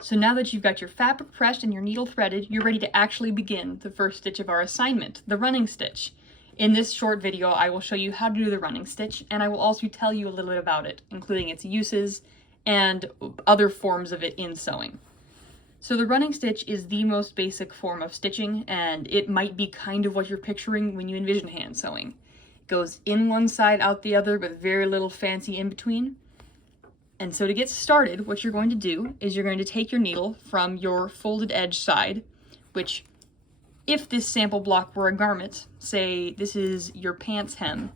So now that you've got your fabric pressed and your needle threaded, you're ready to actually begin the first stitch of our assignment, the running stitch. In this short video, I will show you how to do the running stitch, and I will also tell you a little bit about it, including its uses and other forms of it in sewing. So the running stitch is the most basic form of stitching, and it might be kind of what you're picturing when you envision hand sewing. It goes in one side, out the other, with very little fancy in between. And so to get started, what you're going to do is you're going to take your needle from your folded edge side, which, if this sample block were a garment, say this is your pants hem,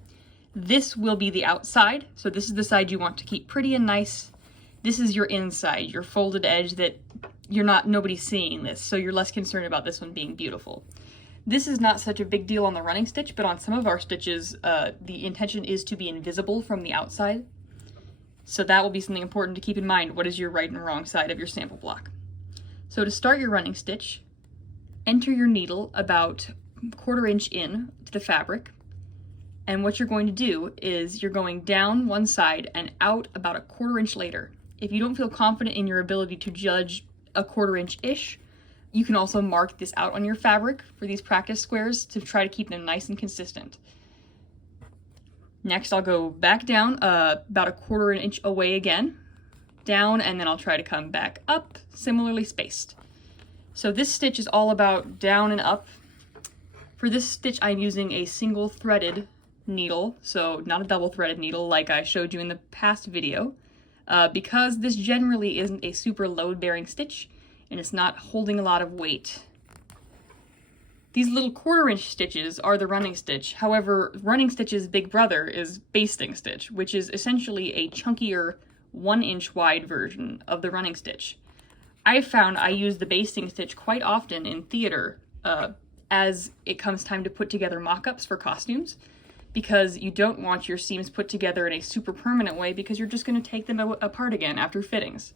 this will be the outside. So this is the side you want to keep pretty and nice. This is your inside, your folded edge that nobody's seeing this, so you're less concerned about this one being beautiful. This is not such a big deal on the running stitch, but on some of our stitches, the intention is to be invisible from the outside. So that will be something important to keep in mind. What is your right and wrong side of your sample block? So to start your running stitch, enter your needle about 1/4 inch in to the fabric. And what you're going to do is you're going down one side and out about 1/4 inch later. If you don't feel confident in your ability to judge 1/4 inch-ish, you can also mark this out on your fabric for these practice squares to try to keep them nice and consistent. Next, I'll go back down about 1/4 inch away again, down, and then I'll try to come back up, similarly spaced. So this stitch is all about down and up. For this stitch, I'm using a single threaded needle, so not a double threaded needle like I showed you in the past video, because this generally isn't a super load-bearing stitch, and it's not holding a lot of weight. These little 1/4 inch stitches are the running stitch. However, running stitch's big brother is basting stitch, which is essentially a chunkier 1 inch wide version of the running stitch. I've found I use the basting stitch quite often in theater as it comes time to put together mock-ups for costumes, because you don't want your seams put together in a super permanent way because you're just going to take them apart again after fittings.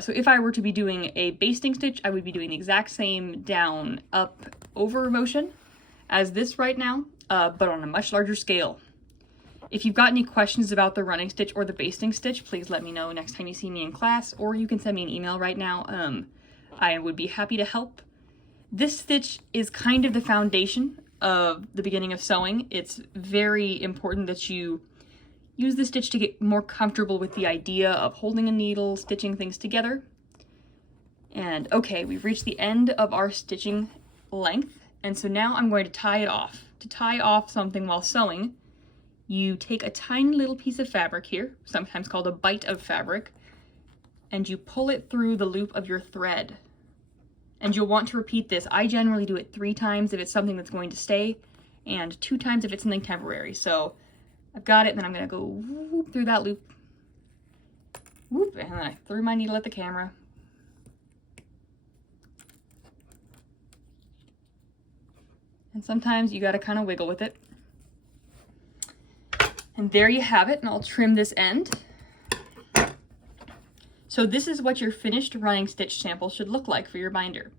So if I were to be doing a basting stitch, I would be doing the exact same down, up, over motion as this right now, but on a much larger scale. If you've got any questions about the running stitch or the basting stitch, please let me know next time you see me in class, or you can send me an email right now. I would be happy to help. This stitch is kind of the foundation of the beginning of sewing. It's very important that you use the stitch to get more comfortable with the idea of holding a needle, stitching things together. And okay, we've reached the end of our stitching length, and so now I'm going to tie it off. To tie off something while sewing, you take a tiny little piece of fabric here, sometimes called a bite of fabric, and you pull it through the loop of your thread. And you'll want to repeat this. I generally do it 3 times if it's something that's going to stay, and 2 times if it's something temporary. So I've got it, and then I'm going to go whoop through that loop. Whoop, and then I threw my needle at the camera. And sometimes you got to kind of wiggle with it. And there you have it, and I'll trim this end. So this is what your finished running stitch sample should look like for your binder.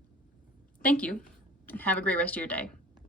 Thank you, and have a great rest of your day.